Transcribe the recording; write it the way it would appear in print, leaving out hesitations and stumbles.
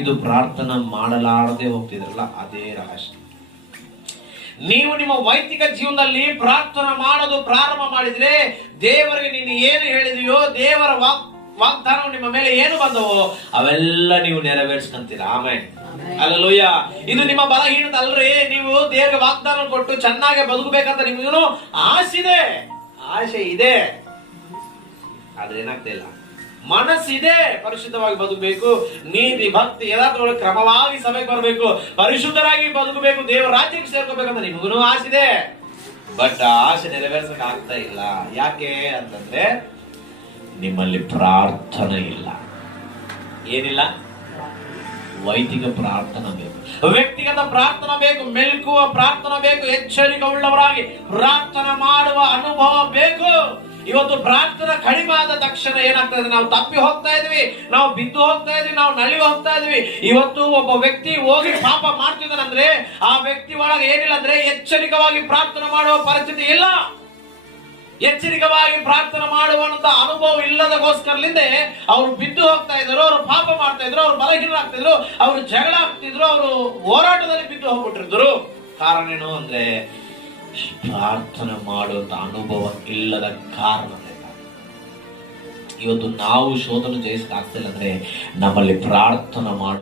ಇದು ಪ್ರಾರ್ಥನಾ ಮಾಡಲಾರದೆ ಹೋಗ್ತಿದ್ರಲ್ಲ, ಅದೇ ರಹಸ್ಯ. ನೀವು ನಿಮ್ಮ ವೈಯಕ್ತಿಕ ಜೀವನದಲ್ಲಿ ಪ್ರಾರ್ಥನಾ ಮಾಡೋದು ಪ್ರಾರಂಭ ಮಾಡಿದ್ರೆ, ದೇವರಿಗೆ ನೀನು ಏನು ಹೇಳಿದೆಯೋ, ದೇವರ ವಾಗ್ದಾನ ನಿಮ್ಮ ಮೇಲೆ ಏನು ಬಂದವೋ ಅವೆಲ್ಲ ನೀವು ನೆರವೇರಿಸ್ಕೊಂತೀರ. ಆಮೇಲೆ ಹಲ್ಲೆಲೂಯಾ. ಇದು ನಿಮ್ಮ ಬಲಹೀನತೆ ಅಲ್ರಿ. ನೀವು ದೇವರಿಗೆ ವಾಗ್ದಾನ ಕೊಟ್ಟು ಚೆನ್ನಾಗಿ ಬದುಕಬೇಕಂತ ನಿಮಗೂ ಆಸೆ ಇದೆ, ಆದ್ರೆ ಏನಾಗ್ತಿಲ್ಲ, ಮನಸ್ಸಿದೆ. ಪರಿಶುದ್ಧವಾಗಿ ಬದುಕಬೇಕು, ನೀತಿ ಭಕ್ತಿ ಯಥಾರ್ಥವಾಗಿ ಕ್ರಮವಾಗಿ ಸಭೆಗೆ ಬರಬೇಕು, ಪರಿಶುದ್ಧರಾಗಿ ಬದುಕಬೇಕು, ದೇವರ ರಾಜ್ಯಕ್ಕೆ ಸೇರ್ಕೋಬೇಕಂತ ನಿಮಗೂ ಆಸೆ. ಬಟ್ ಆ ಆಸೆ ನೆರವೇರ್ಸಕ್ ಆಗ್ತಾ ಇಲ್ಲ. ಯಾಕೆ ಅಂತಂದ್ರೆ ನಿಮ್ಮಲ್ಲಿ ಪ್ರಾರ್ಥನೆ ಇಲ್ಲ. ಏನಿಲ್ಲ? ವೈದಿಕ ಪ್ರಾರ್ಥನಾ ಬೇಕು, ವ್ಯಕ್ತಿಗತ ಪ್ರಾರ್ಥನಾ ಬೇಕು, ಮೆಲುಕುವ ಪ್ರಾರ್ಥನಾ ಬೇಕು, ಎಚ್ಚರಿಕೆ ಉಳ್ಳವರಾಗಿ ಪ್ರಾರ್ಥನಾ ಮಾಡುವ ಅನುಭವ ಬೇಕು. ಇವತ್ತು ಪ್ರಾರ್ಥನಾ ಕಡಿಮೆ ಆದ ತಕ್ಷಣ ಏನಾಗ್ತದೆ, ನಾವು ತಪ್ಪಿ ಹೋಗ್ತಾ ಇದ್ವಿ, ನಾವು ಬಿದ್ದು ಹೋಗ್ತಾ ಇದ್ವಿ, ನಾವು ನಳಿ ಹೋಗ್ತಾ ಇದ್ವಿ. ಇವತ್ತು ಒಬ್ಬ ವ್ಯಕ್ತಿ ಹೋಗಿ ಪಾಪ ಮಾಡ್ತಿದ್ದಾನಂದ್ರೆ ಆ ವ್ಯಕ್ತಿ ಒಳಗೆ ಏನಿಲ್ಲ ಅಂದ್ರೆ ಎಚ್ಚರಿಕವಾಗಿ ಪ್ರಾರ್ಥನೆ ಮಾಡುವ ಪರಿಸ್ಥಿತಿ ಇಲ್ಲ. ಎಚ್ಚರಿಕವಾಗಿ ಪ್ರಾರ್ಥನೆ ಮಾಡುವಂತ ಅನುಭವ ಇಲ್ಲದಗೋಸ್ಕರಲಿಂದ ಅವರು ಬಿದ್ದು ಹೋಗ್ತಾ ಇದ್ರು, ಅವರು ಪಾಪ ಮಾಡ್ತಾ ಇದ್ರು, ಅವರು ಬಲಹೀನರಾಗ್ತಿದ್ರು, ಅವರು ಜಗಳ ಆಗ್ತಿದ್ರು, ಅವರು ಹೋರಾಟದಲ್ಲಿ ಬಿದ್ದು ಹೋಗ್ಬಿಟ್ಟಿದ್ರು. ಕಾರಣ ಏನು ಅಂದ್ರೆ ಪ್ರಾರ್ಥನೆ ಮಾಡುವಂತ ಅನುಭವ ಇಲ್ಲದ ಕಾರಣ. ಇವತ್ತು ನಾವು ಶೋಧನೆ ಜಯಿಸಕ್ ಆಗ್ತಿಲ್ಲ ಅಂದ್ರೆ ನಮ್ಮಲ್ಲಿ ಪ್ರಾರ್ಥನೆ ಮಾಡು